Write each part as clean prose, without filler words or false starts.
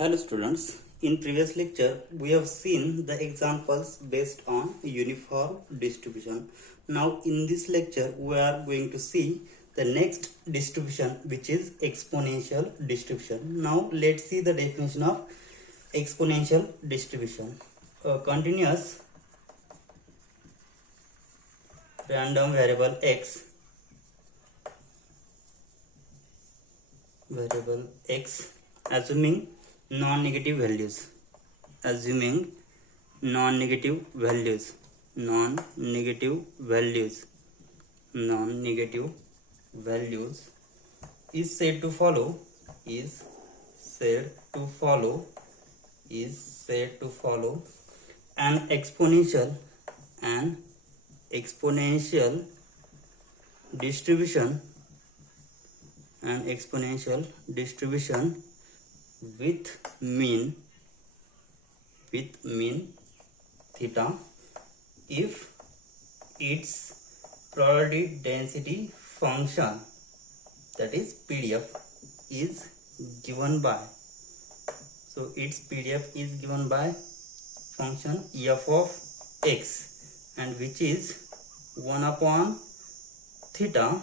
Hello students, in previous lecture we have seen the examples based on uniform distribution. Now in this lecture we are going to see the next distribution, which is exponential distribution. Now let's see the definition of exponential distribution. A continuous random variable x assuming non-negative values, non-negative values is said to follow an exponential distribution with mean theta if its probability density function, that is PDF, is given by, function f of x, and which is 1 upon theta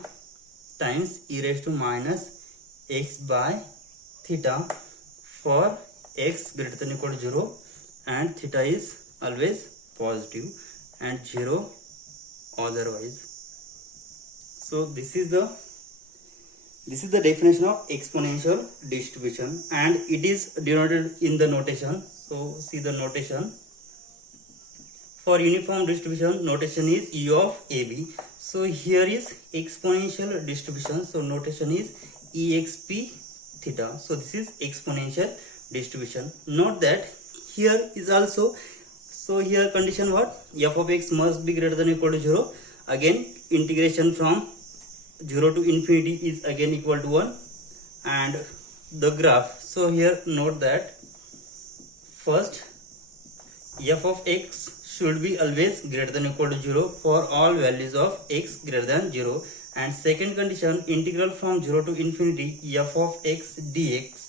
times e raised to minus x by theta for x greater than or equal to 0 and theta is always positive and 0 otherwise. So this is the definition of exponential distribution, and it is denoted in the notation. So see the notation. For uniform distribution, notation is u of ab. So here is exponential distribution, so notation is exp theta. So this is exponential distribution. Note that here is also, so here condition what, f of x must be greater than or equal to 0. Again integration from 0 to infinity is again equal to 1, and the graph. So here note that first f of x should be always greater than or equal to 0 for all values of x greater than 0, and second condition, integral from 0 to infinity f of x dx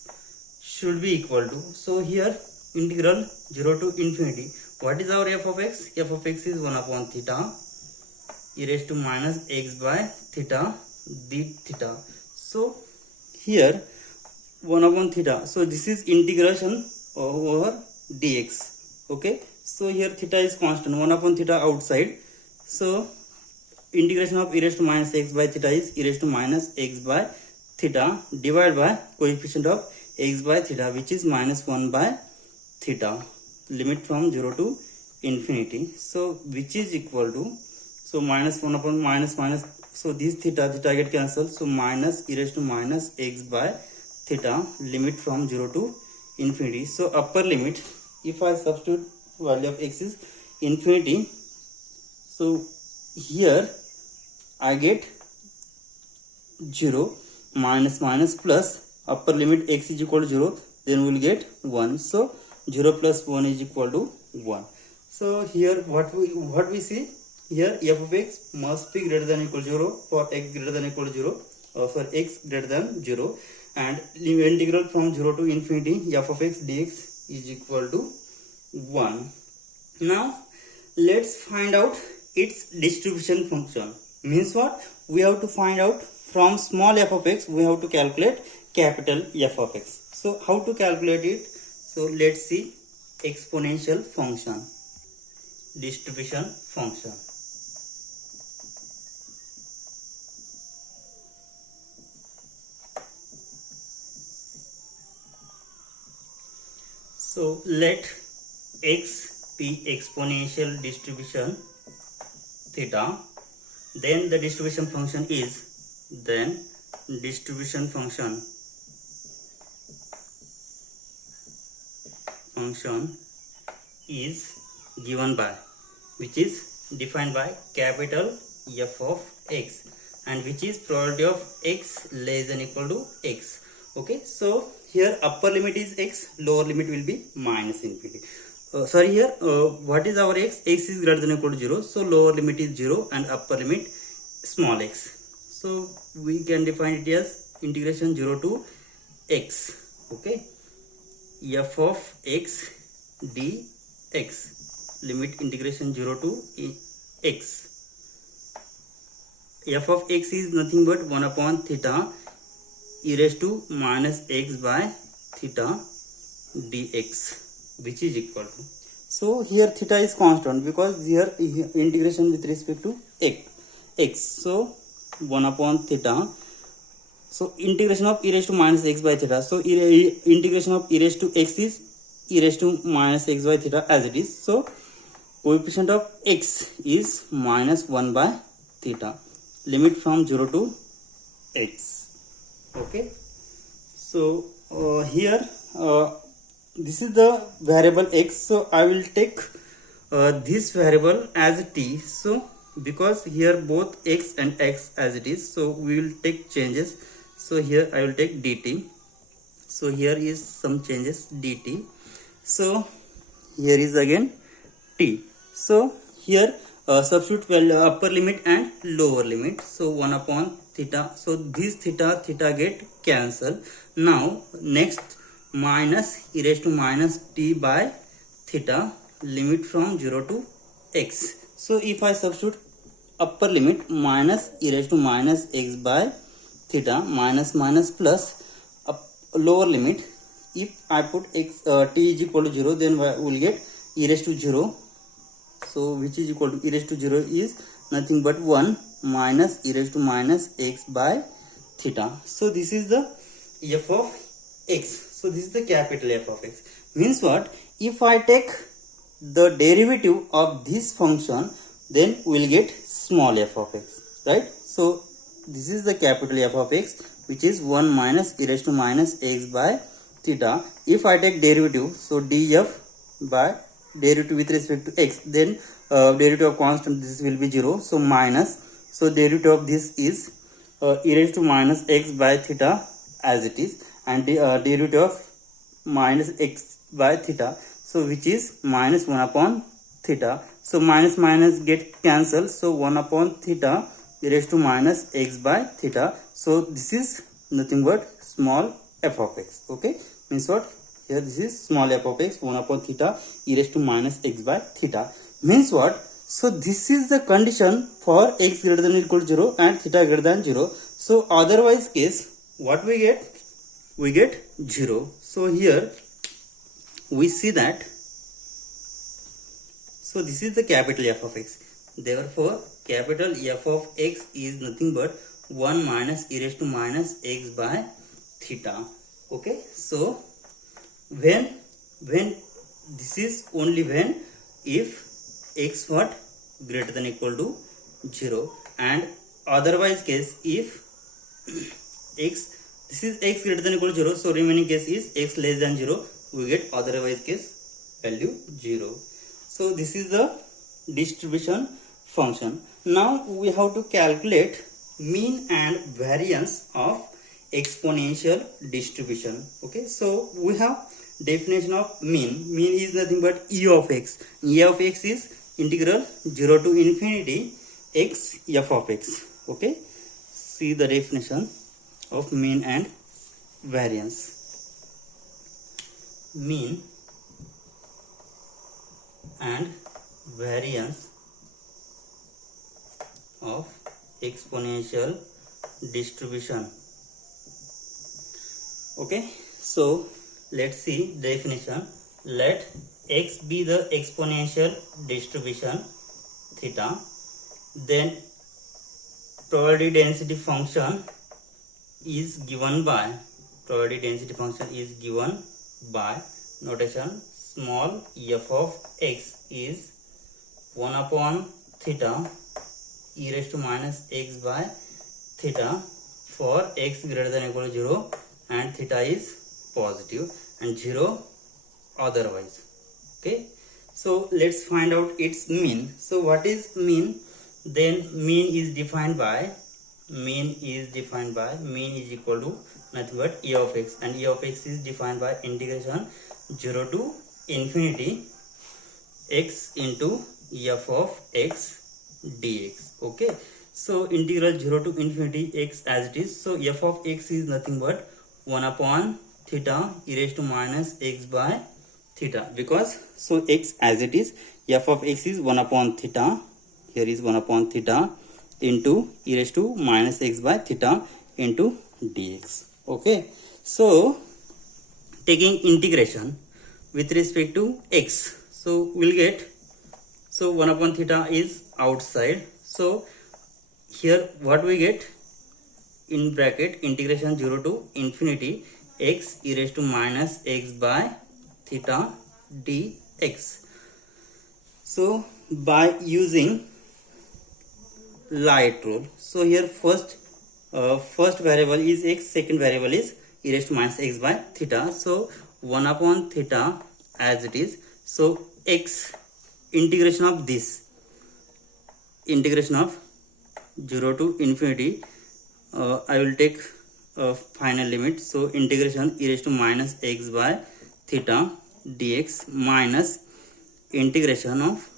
should be equal to, so here integral 0 to infinity, what is our f of x? F of x is 1 upon theta e raised to minus x by theta d theta. So here 1 upon theta, so this is integration over dx. Okay, so here theta is constant, 1 upon theta outside, so integration of e raised to minus x by theta is e raised to minus x by theta divided by coefficient of x by theta, which is minus 1 by theta, limit from 0 to infinity, so which is equal to, so minus 1 upon minus, so this theta get cancelled, so minus e raised to minus x by theta, limit from 0 to infinity. So upper limit, if I substitute value of x is infinity, so here I get 0 minus plus upper limit x is equal to 0, then we will get 1. So 0 plus 1 is equal to 1. So here what we see here, f of x must be greater than or equal to 0 for x greater than or equal to 0, for x greater than 0, and integral from 0 to infinity f of x dx is equal to 1. Now let's find out its distribution function. Means what? We have to find out from small f of x, we have to calculate capital F of x. So how to calculate it? So let's see exponential function, distribution function. So let x be exponential distribution theta, then the distribution function is, given by, which is defined by capital F of x, and which is probability of x less than or equal to x. Okay, so here upper limit is x, lower limit will be minus infinity. Here what is our x? X is greater than or equal to 0, so lower limit is 0 and upper limit small x. So we can define it as integration 0 to x. Okay, f of x dx, limit integration 0 to x. F of x is nothing but 1 upon theta e raised to minus x by theta dx, which is equal to, so here theta is constant because here integration with respect to x, so 1 upon theta, so integration of e raised to minus x by theta, so integration of e raised to x is e raised to minus x by theta as it is, so coefficient of x is minus 1 by theta, limit from 0 to x. Okay, so here this is the variable x, so I will take this variable as t, so because here both x and x as it is, so we will take changes, so here I will take dt, so here is some changes dt, so here is again t, so here substitute value upper limit and lower limit, so 1 upon theta, so this theta get cancel. Now next minus e raised to minus t by theta, limit from 0 to x, so if I substitute upper limit minus e raised to minus x by theta minus plus lower limit, if I put x t is equal to 0, then we will get e raised to 0, so which is equal to e raised to 0 is nothing but 1 minus e raised to minus x by theta, so this is the f of x, so this is the capital F of x. Means what? If I take the derivative of this function, then we will get small f of x, right? So this is the capital F of x, which is 1 minus e raised to minus x by theta. If I take derivative, so df by derivative with respect to x, then derivative of constant, this will be 0, so minus, so derivative of this is e raised to minus x by theta as it is, and derivative of minus x by theta, so which is minus 1 upon theta, so minus get cancelled, so 1 upon theta e raised to minus x by theta, so this is nothing but small f of x. Okay, means what? Here this is small f of x, 1 upon theta e raised to minus x by theta, means what? So this is the condition for x greater than or equal to 0 and theta greater than 0. So otherwise case, what we get? We get 0. So here we see that, so this is the capital F of x. Therefore capital F of x is nothing but 1 minus e raised to minus x by theta. Okay, so when this is only when if x what greater than equal to 0, and otherwise case if x, this is x greater than equal to 0, so remaining case is x less than 0, we get otherwise case value 0. So this is the distribution function. Now we have to calculate mean and variance of exponential distribution. Okay, so we have definition of mean. Mean is nothing but e of x. E of x is integral 0 to infinity x f of x. Okay, see the definition of mean and variance. Mean and variance of exponential distribution. Okay, so let's see definition. Let x be the exponential distribution theta, then probability density function is given by notation small f of x is 1 upon theta e raised to minus x by theta for x greater than or equal to 0 and theta is positive and 0 otherwise. Okay, so let's find out its mean. So what is mean? Then mean is defined by mean is equal to nothing but e of x, and e of x is defined by integration 0 to infinity x into f of x dx. Okay, so integral 0 to infinity x as it is, so f of x is nothing but 1 upon theta e raised to minus x by theta, because so x as it is, f of x is 1 upon theta, here is 1 upon theta into e raised to minus x by theta into dx. Okay, so taking integration with respect to x, so we'll get, so 1 upon theta is outside, so here what we get, in bracket integration 0 to infinity x e raised to minus x by theta dx. So by using light rule, so here first variable is x, second variable is e raised to minus x by theta, so 1 upon theta as it is, so x integration of this, integration of 0 to infinity, I will take final limit, so integration e raised to minus x by theta dx minus integration of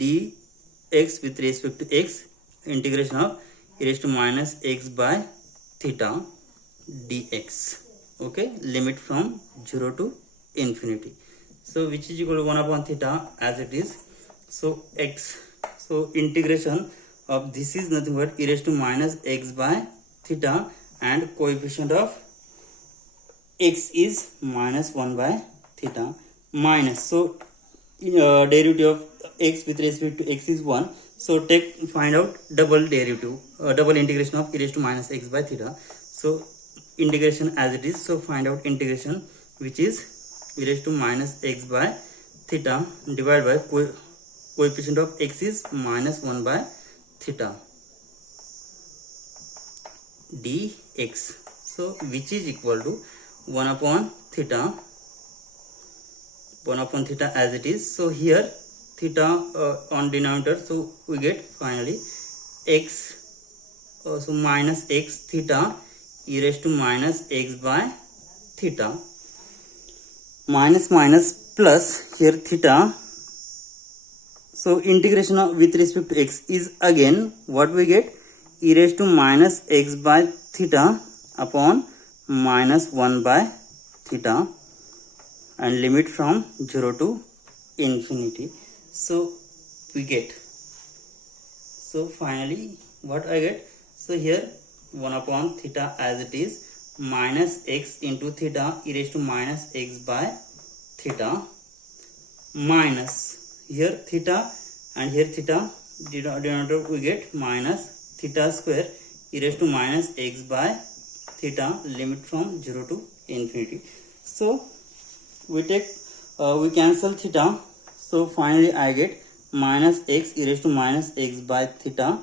dx with respect to x, integration of e raised to minus x by theta dx. Okay, limit from 0 to infinity, so which is equal to 1 upon theta as it is, so x, so integration of this is nothing but e raised to minus x by theta, and coefficient of x is minus 1 by theta minus, so derivative of x with respect to x is 1, so find out double derivative, double integration of e raised to minus x by theta, so integration as it is, so find out integration which is e raised to minus x by theta divided by coefficient of x is minus 1 by theta dx, so which is equal to 1 upon theta as it is, so here theta on denominator, so we get finally x, so minus x theta e raised to minus x by theta minus plus here theta, so integration of with respect to x is again what we get, e raised to minus x by theta upon minus 1 by theta, and limit from 0 to infinity, so we get, so finally what I get, so here 1 upon theta as it is minus x into theta e raised to minus x by theta minus here theta and here theta, denominator we get minus theta square e raised to minus x by theta, limit from 0 to infinity, so we take we cancel theta, so finally I get minus x e raised to minus x by theta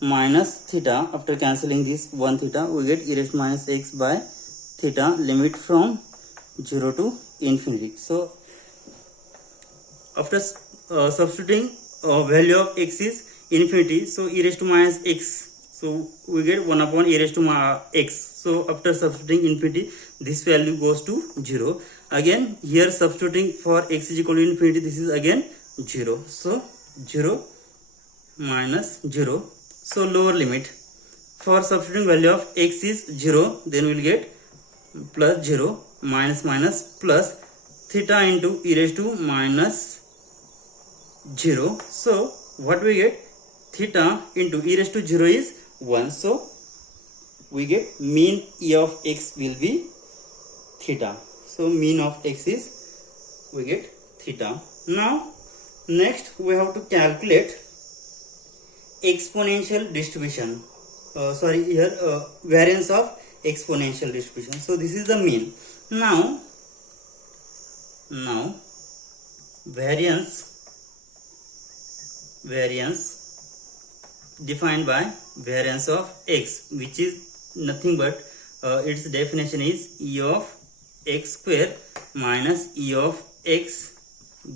minus theta, after cancelling this 1 theta we get e raised to minus x by theta, limit from 0 to infinity, so after substituting value of x is infinity, so e raised to minus x, so we get 1 upon e raised to x, so after substituting infinity this value goes to 0, again here substituting for x is equal to infinity, this is again 0, so 0 minus 0, so lower limit, for substituting value of x is 0, then we will get plus 0 minus plus theta into e raised to minus 0, so what we get, theta into e raised to 0 is 1, so we get mean e of x will be theta, so mean of x is we get theta. Now next we have to calculate exponential distribution, variance of exponential distribution, so this is the mean. Now variance defined by variance of x, which is nothing but its definition is e of x square minus e of x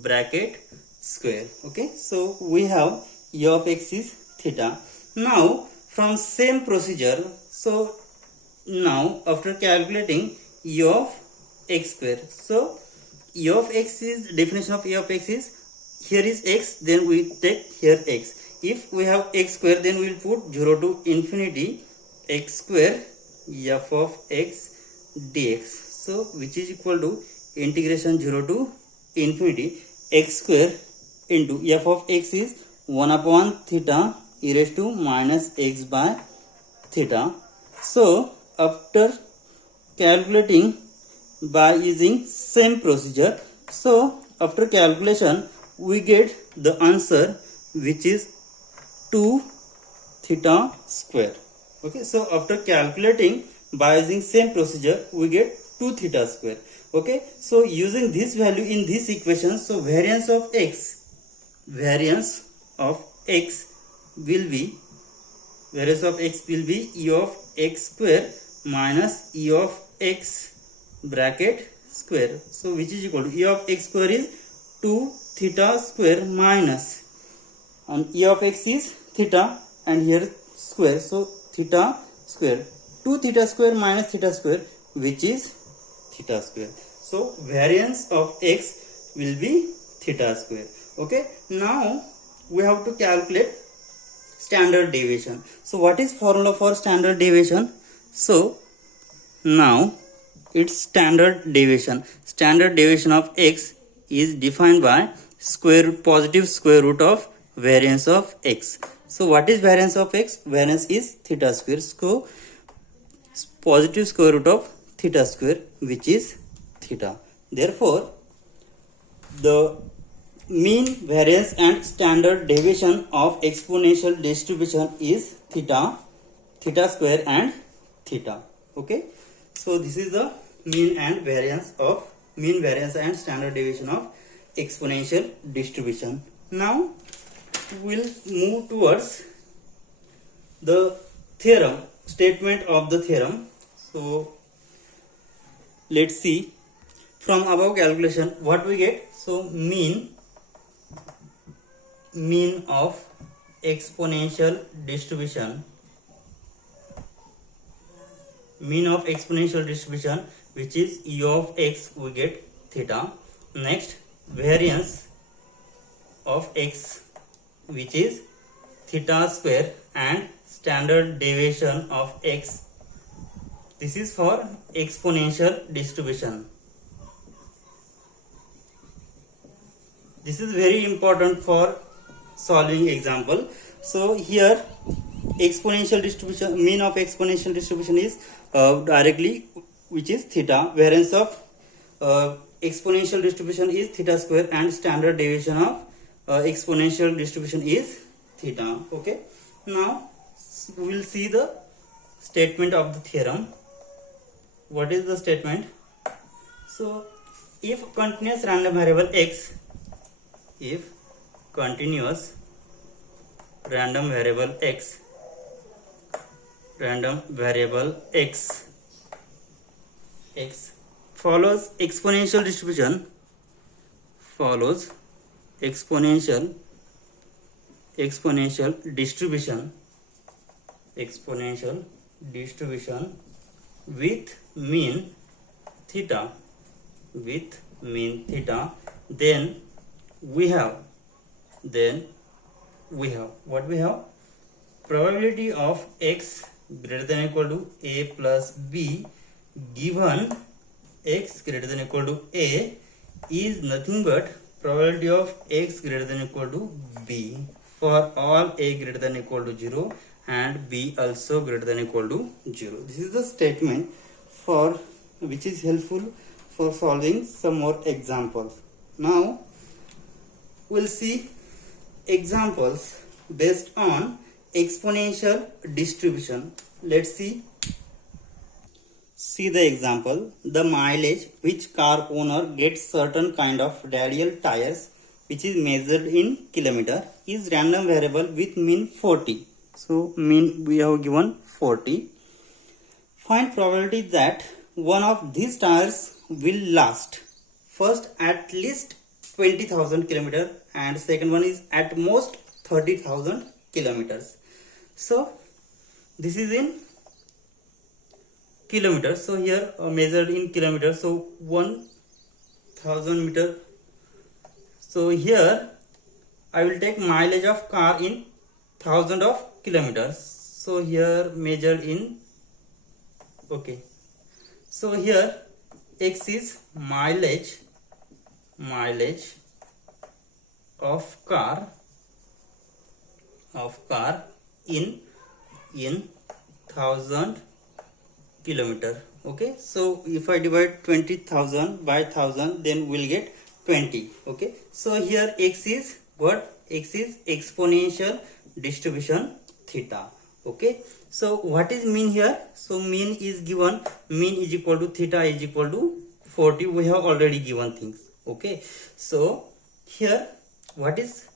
bracket square. Okay, so we have e of x is theta. Now from same procedure, so now after calculating e of x square, so e of x is, definition of e of x is, here is x, then we take here x. If we have x square, then we will put 0 to infinity x square f of x dx. So which is equal to integration 0 to infinity x square into f of x is 1 upon theta e raised to minus x by theta. So after calculating by using same procedure, so after calculation we get the answer which is 2 theta square. Okay, so after calculating by using same procedure we get 2 theta square. Okay, so using this value in this equation, so variance of x will be e of x square minus e of x bracket square. So which is equal to e of x square is 2 theta square minus, and e of x is theta and here square, so theta square, 2 theta square minus theta square which is theta square. So variance of x will be theta square. Okay, now we have to calculate standard deviation. So what is formula for standard deviation? So now its standard deviation of x is defined by positive square root of variance of x. So what is variance of x? Variance is theta square, so positive square root of theta square which is theta. Therefore the mean, variance and standard deviation of exponential distribution is theta square and theta. Okay, so this is the mean variance and standard deviation of exponential distribution. Now we'll move towards the theorem, statement of the theorem. So let's see, from above calculation what we get. So mean of exponential distribution, which is e of x, we get theta. Next, variance of x which is theta square, and standard deviation of x, this is for exponential distribution. This is very important for solving example. So here exponential distribution, mean of exponential distribution is directly which is theta, variance of exponential distribution is theta square, and standard deviation of exponential distribution is theta. Okay, now we will see the statement of the theorem. What is the statement? So if continuous random variable x, random variable x follows exponential distribution, with mean theta, then we have what we have? Probability of x greater than or equal to a plus b given x greater than or equal to a is nothing but probability of x greater than or equal to b for all a greater than or equal to 0 and b also greater than or equal to 0. This is the statement for which is helpful for solving some more examples. Now we'll see examples based on exponential distribution. Let's see the example. The mileage which car owner gets certain kind of radial tires which is measured in kilometer is random variable with mean 40. So mean we have given 40. Find probability that one of these tires will last first at least 20,000 kilometers and second one is at most 30,000 kilometers. So this is in kilometers. So here measured in kilometers. So 1,000 meter. So here I will take mileage of car in 1000 of kilometers. So here measured in, okay. So here x is mileage of car in 1000 kilometer. Okay, so if I divide 20,000 by 1000, then we'll get 20. Okay, so here x is what? X is exponential distribution theta. Okay, so what is mean here? So mean is given, mean is equal to theta is equal to 40. We have already given things. Okay, so here what is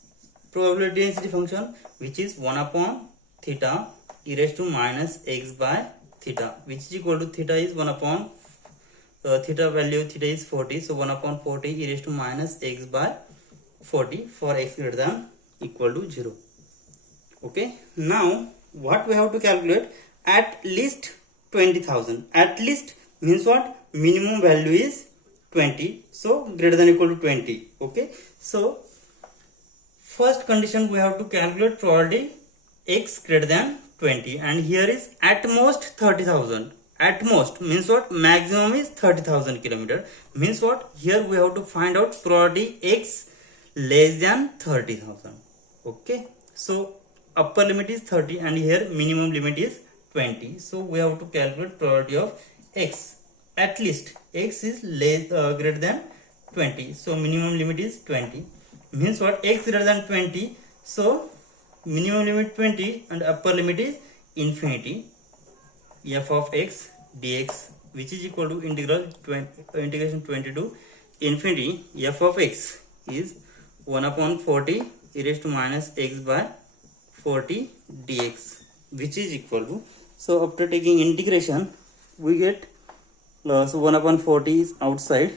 probability density function, which is 1 upon theta e raised to minus x by theta, which is equal to theta is 1 upon theta value theta is 40, so 1 upon 40 e raised to minus x by 40 for x greater than equal to 0. Okay, now what we have to calculate? At least 20,000. At least means what? Minimum value is 20, so greater than equal to 20. Okay, so first condition we have to calculate probability x greater than 20, and here is at most 30,000. At most means what? Maximum is 30,000 kilometer. Means what? Here we have to find out probability x less than 30,000. Okay, so upper limit is 30 and here minimum limit is 20. So we have to calculate probability of x. At least x is greater than 20. So minimum limit is 20. Means what? X greater than 20. So minimum limit 20 and upper limit is infinity. F of x dx, which is equal to integration 20 to infinity. F of x is 1 upon 40 e raised to minus x by 40 dx, which is equal to, so after taking integration we get so 1 upon 40 is outside,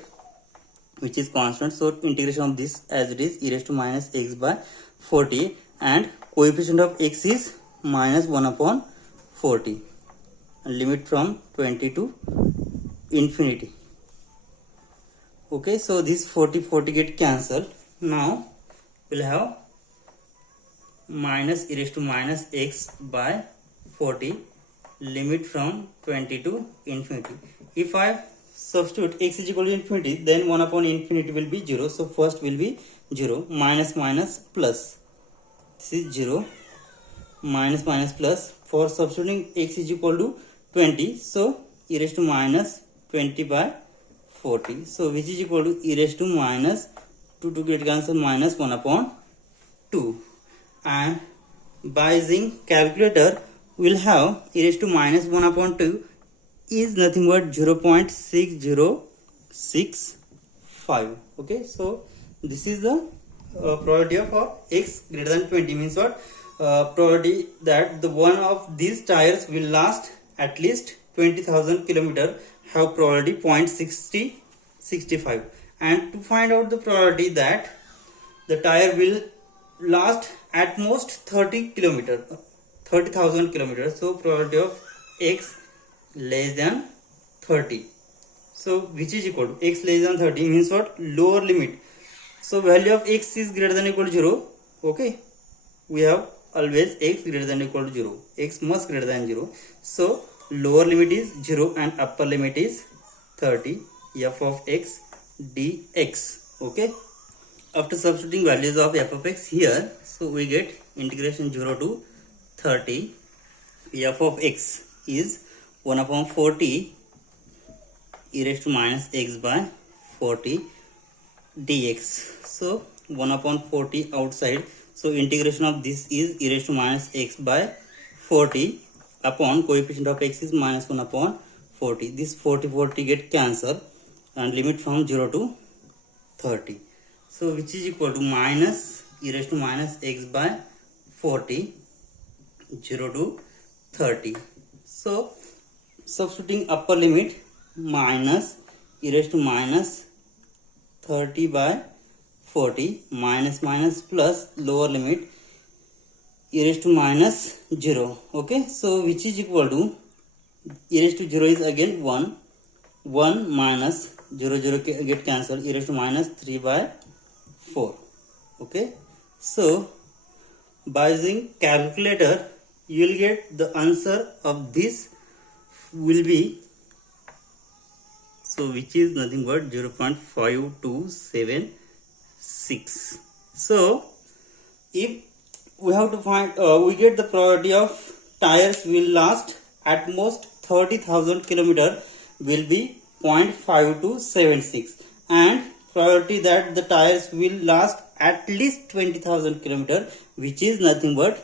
which is constant, so integration of this as it is e raised to minus x by 40, and coefficient of x is minus 1 upon 40, and limit from 20 to infinity. Okay, so this 40 get cancelled. Now we'll have minus e raised to minus x by 40, limit from 20 to infinity. If I substitute x is equal to infinity, then 1 upon infinity will be 0. So first will be 0, minus minus plus. This is 0, minus minus plus. For substituting x is equal to 20, so e raised to minus 20 by 40. So which is equal to e raised to minus 2 to get cancel, minus 1 upon 2. And by using calculator we will have e raised to minus 1 upon 2 is nothing but 0.6065. Okay, so this is the probability of x greater than 20. Means what? Probability that the one of these tires will last at least 20,000 kilometer have probability 0.6065. And to find out the probability that the tire will last at most 30,000 kilometers, so probability of x less than 30. So which is equal to x less than 30 means what? Lower limit. So value of x is greater than equal to 0. Okay, we have always x greater than equal to 0. X must greater than 0. So lower limit is 0 and upper limit is 30. F of x dx. Okay, after substituting values of f of x here, so we get integration 0 to 30. F of x is 1 upon 40 e raised to minus x by 40 dx. So 1 upon 40 outside, so integration of this is e raised to minus x by 40 upon coefficient of x is minus 1 upon 40. This 40 get cancelled and limit from 0 to 30. So which is equal to minus e raised to minus x by 40, 0 to 30. So substituting upper limit minus e raised to minus 30 by 40, minus minus plus lower limit e raised to minus 0. Okay, so which is equal to e raised to 0 is again 1, 1 minus 0 get cancelled, e raised to minus 3 by 4. Okay, so by using calculator you will get the answer of this will be so which is nothing but 0.5276. So if we have to find, we get the probability of tires will last at most 30,000 kilometer will be 0.5276, and probability that the tires will last at least 20,000 kilometer, which is nothing but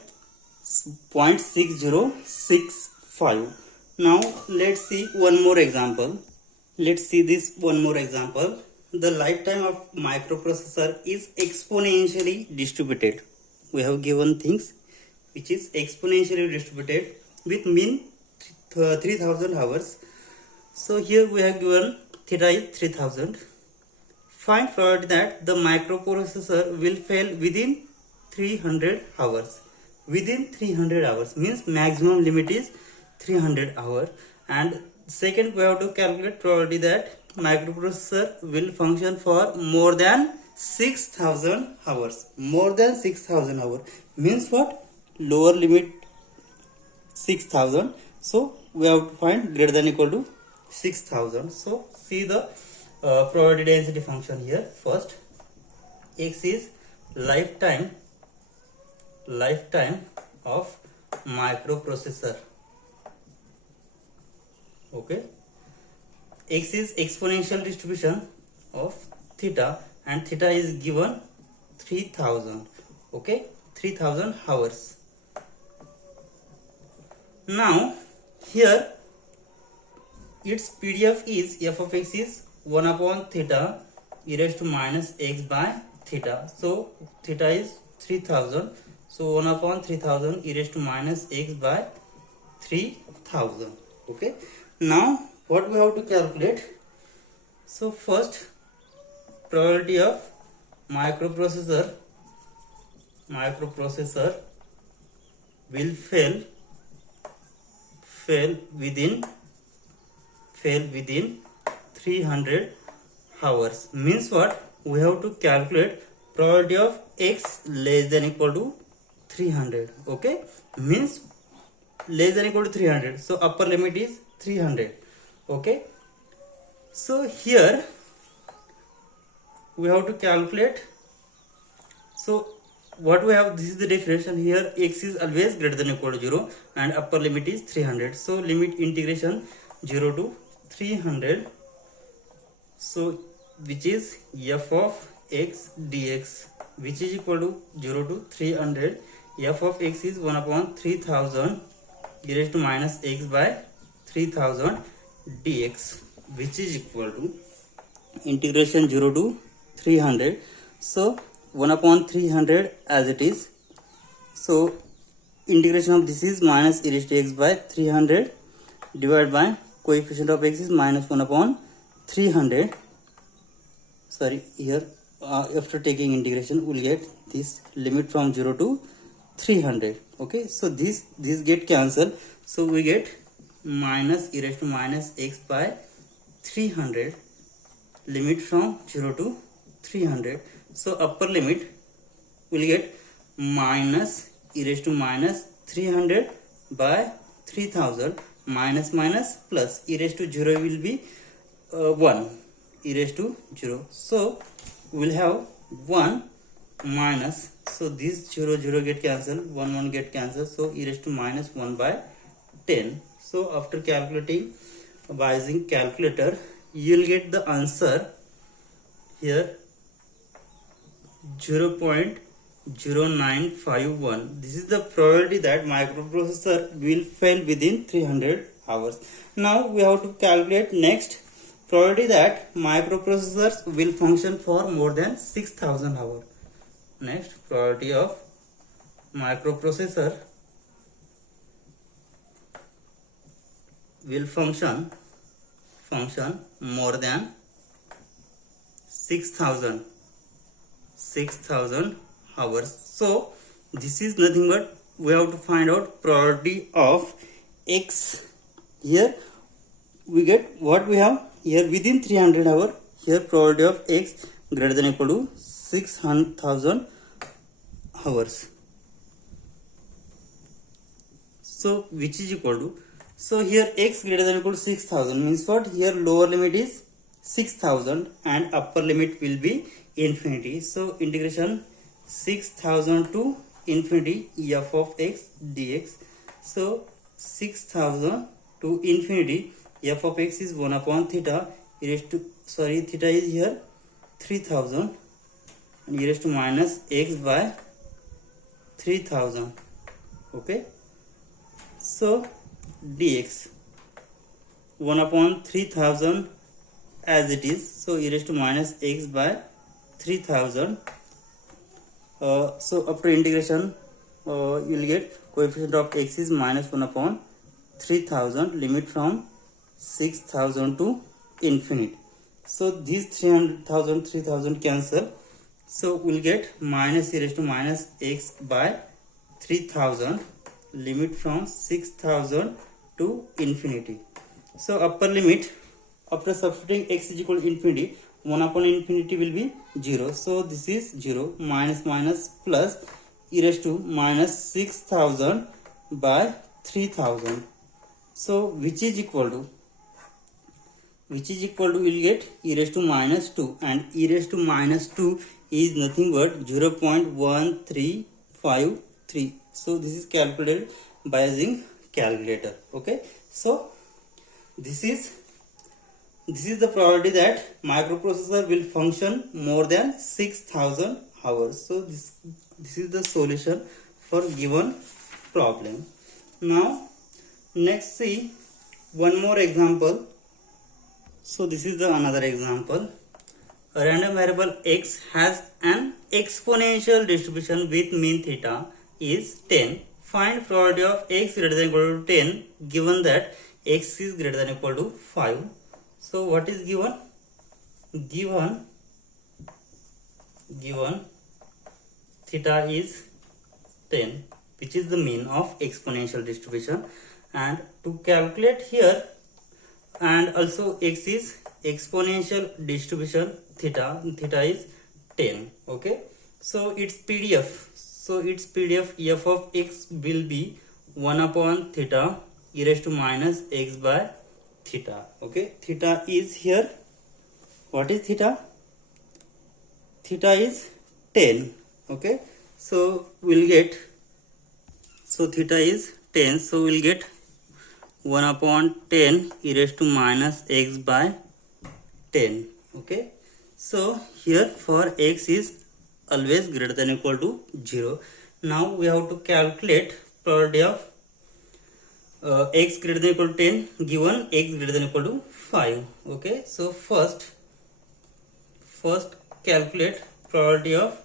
0.6065. Now let's see one more example. Let's see this one more example. The lifetime of microprocessor is exponentially distributed. We have given things which is exponentially distributed with mean 3000 hours. So here we have given theta is 3000. Find probability that the microprocessor will fail within 300 hours. Within 300 hours means maximum limit is 300 hours. And second, we have to calculate probability that microprocessor will function for more than 6000 hours. More than 6000 hours means what? Lower limit 6000. So we have to find greater than equal to 6000. So see the probability density function here. First, x is lifetime of microprocessor. Okay, x is exponential distribution of theta, and theta is given 3000. Okay, 3000 hours. Now here its PDF is f of x is 1 upon theta e raised to minus x by theta. So theta is 3000. So 1 upon 3000 e raised to minus x by 3000. Okay. Now what we have to calculate? So first, probability of microprocessor will fail within 300 hours. Means what? We have to calculate probability of x less than equal to 300. Okay, means less than equal to 300. So upper limit is 300. Okay, so here we have to calculate. So what we have, this is the definition. Here x is always greater than equal to 0 and upper limit is 300. So limit integration 0 to 300. So which is f of x dx, which is equal to 0 to 300. F of x is 1 upon 3000 e raised to minus x by 3000 dx, which is equal to integration 0 to 300. So 1 upon 300 as it is. So integration of this is minus e raised to x by 300 divided by coefficient of x is minus 1 upon 300. Sorry, here after taking integration we'll get this limit from 0 to 300. Okay, so this get cancelled. So we get minus e raised to minus x by 300, limit from 0 to 300. So upper limit will get minus e raised to minus 300 by 3000 minus plus e raised to 0 will be 1 e raised to 0. So we'll have 1 minus, so this 0 get cancelled, 1 get cancelled, so e raised to minus 1 by 10. So after calculating by using calculator, you'll get the answer here 0.0951. This is the probability that microprocessor will fail within 300 hours. Now we have to calculate next probability that microprocessors will function for more than 6000 hours. Next, probability of microprocessor will function more than 6000 hours. So this is nothing but we have to find out probability of x. Here we get what we have here within 300 hours. Here probability of x greater than equal to 600,000 hours. So which is equal to, so here x greater than equal to 6000 means what? Here lower limit is 6000 and upper limit will be infinity. So integration 6000 to infinity f of x dx. So 6000 to infinity f of x is 1 upon theta e raised to, sorry, theta is here 3000 and e raised to minus x by 3000. Okay, so dx 1 upon 3000 as it is, so e raised to minus x by 3000. So after integration you will get coefficient of x is minus 1 upon 3000, limit from 6000 to infinity. So these 3000 cancel, so we'll get minus e raised to minus x by 3000, limit from 6000 to infinity. So upper limit after substituting x is equal to infinity, 1 upon infinity will be 0. So this is 0, minus minus plus e raised to minus 6000 by 3000. So which is equal to we will get e raised to minus 2, and e raised to minus 2 is nothing but 0.1353. So this is calculated by using calculator. Okay, so this is the probability that microprocessor will function more than 6000 hours. So this is the solution for given problem. Now next see one more example. So this is the another example. A random variable x has an exponential distribution with mean theta is 10. Find probability of x greater than or equal to 10 given that x is greater than or equal to 5. So what is given? Given theta is 10, which is the mean of exponential distribution, and to calculate here, and also x is exponential distribution, theta is 10. Okay, so its PDF f of x will be 1 upon theta e raised to minus x by theta. Okay, theta is here, what is theta? Theta is 10. Okay, so we'll get, so theta is 10, so we'll get 1 upon 10 e raised to minus x by 10. Okay, so here for x is always greater than or equal to 0. Now we have to calculate probability of x greater than or equal to 10 given x greater than or equal to 5. Okay, so first calculate probability of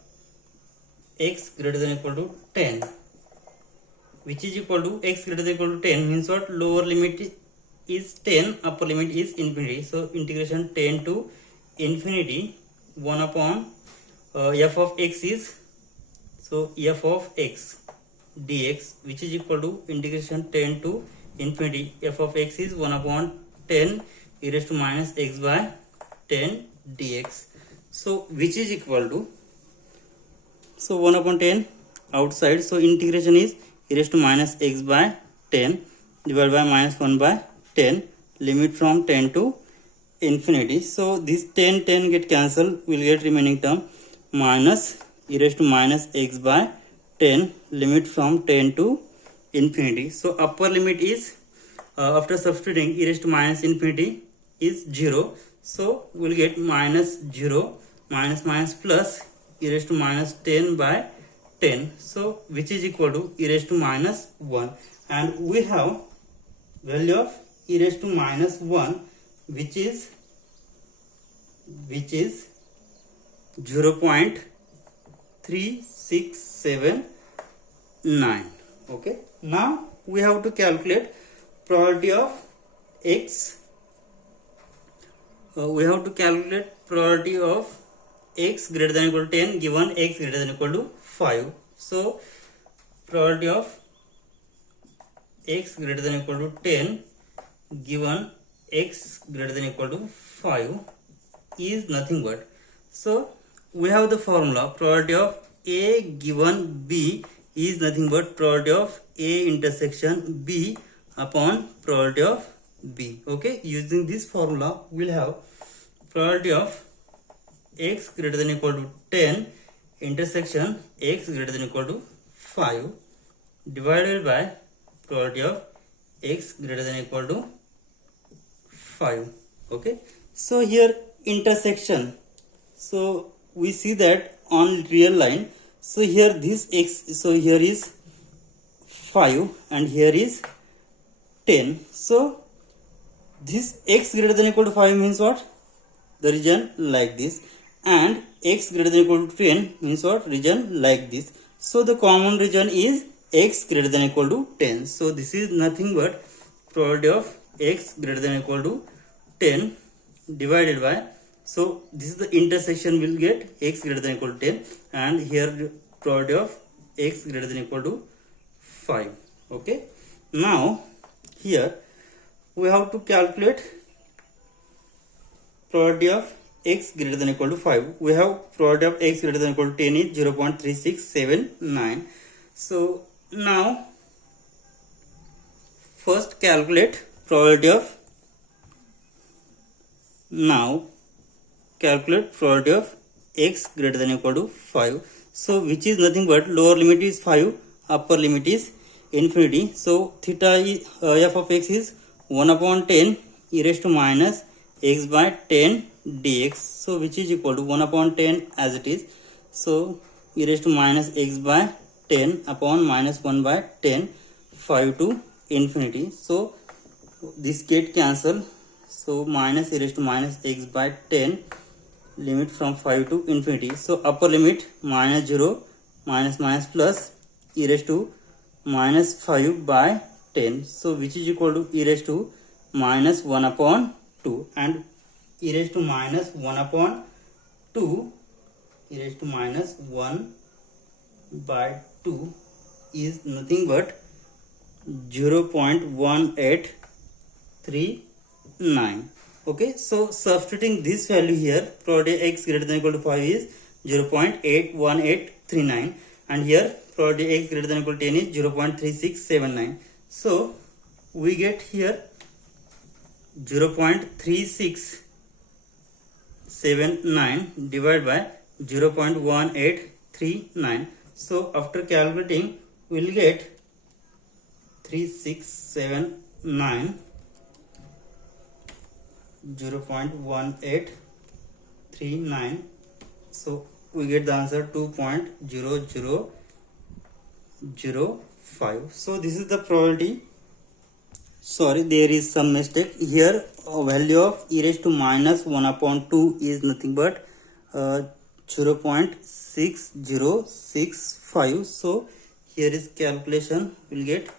x greater than or equal to 10, which is equal to x greater than or equal to 10 means what? Lower limit is 10, upper limit is infinity. So integration 10 to infinity 1 upon f of x is, so f of x dx, which is equal to integration 10 to infinity f of x is 1 upon 10 e raised to minus x by 10 dx. So which is equal to, so 1 upon 10 outside, so integration is e raised to minus x by 10 divided by minus 1 by 10, limit from 10 to infinity. So this 10 get cancelled, we'll get remaining term minus e raised to minus x by 10, limit from 10 to infinity. So upper limit is after substituting e raised to minus infinity is 0. So we'll get minus 0 minus minus plus e raised to minus 10 by 10. So which is equal to e raised to minus 1, and we have value of e raised to minus 1 which is 0.3679. Okay, now we have to calculate probability of x. We have to calculate probability of x greater than or equal to 10 given x greater than or equal to 5. So probability of x greater than or equal to 10 given x greater than or equal to 5 is nothing but, so we have the formula probability of a given b is nothing but probability of a intersection b upon probability of b. Okay, using this formula we'll have probability of x greater than equal to 10 intersection x greater than equal to 5 divided by probability of x greater than equal to 5. Okay, so here intersection, so we see that on real line, so here this x, so here is 5 and here is 10. So this x greater than equal to 5 means what? The region like this, and x greater than equal to 10 means what? Region like this. So the common region is x greater than equal to 10. So this is nothing but probability of x greater than equal to 10 divided by, so this is the intersection, will get x greater than equal to 10, and here probability of x greater than equal to 5. Okay, now here we have to calculate probability of x greater than equal to 5. We have probability of x greater than equal to 10 is 0.3679. So now first calculate probability of x greater than equal to 5. So which is nothing but lower limit is 5, upper limit is infinity. So theta is, f of x is 1 upon 10 e raised to minus x by 10 dx. So which is equal to 1 upon 10 as it is. So e raised to minus x by 10 upon minus 1 by 10, 5 to infinity. So this get cancel. So minus e raised to minus x by 10, limit from 5 to infinity. So upper limit minus 0, minus minus plus e raised to minus 5 by 10. So which is equal to e raised to minus 1 upon 2, and e raised to minus 1 upon 2, e raised to minus 1 by 2 is nothing but 0.1839. Okay, so substituting this value here, probability x greater than equal to 5 is 0.81839, and here probability x greater than equal to 10 is 0.3679. So we get here 0.3679 divided by 0.1839. So after calculating, we will get 3679 0.1839. So we get the answer 2.0005. So this is the probability. Sorry, there is some mistake here. Value of e raised to minus 1 upon 2 is nothing but 0.6065. So here is calculation, will get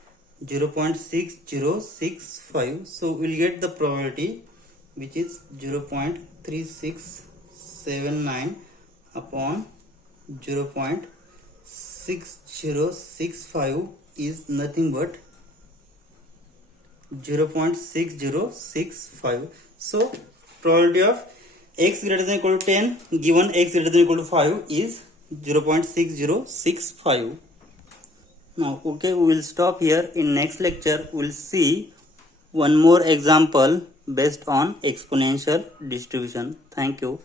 0.6065. So we'll get the probability which is 0.3679 upon 0.6065 is nothing but 0.6065. So probability of x greater than equal to 10 given x greater than equal to 5 is 0.6065. Now okay, we will stop here. In next lecture we will see one more example based on exponential distribution. Thank you.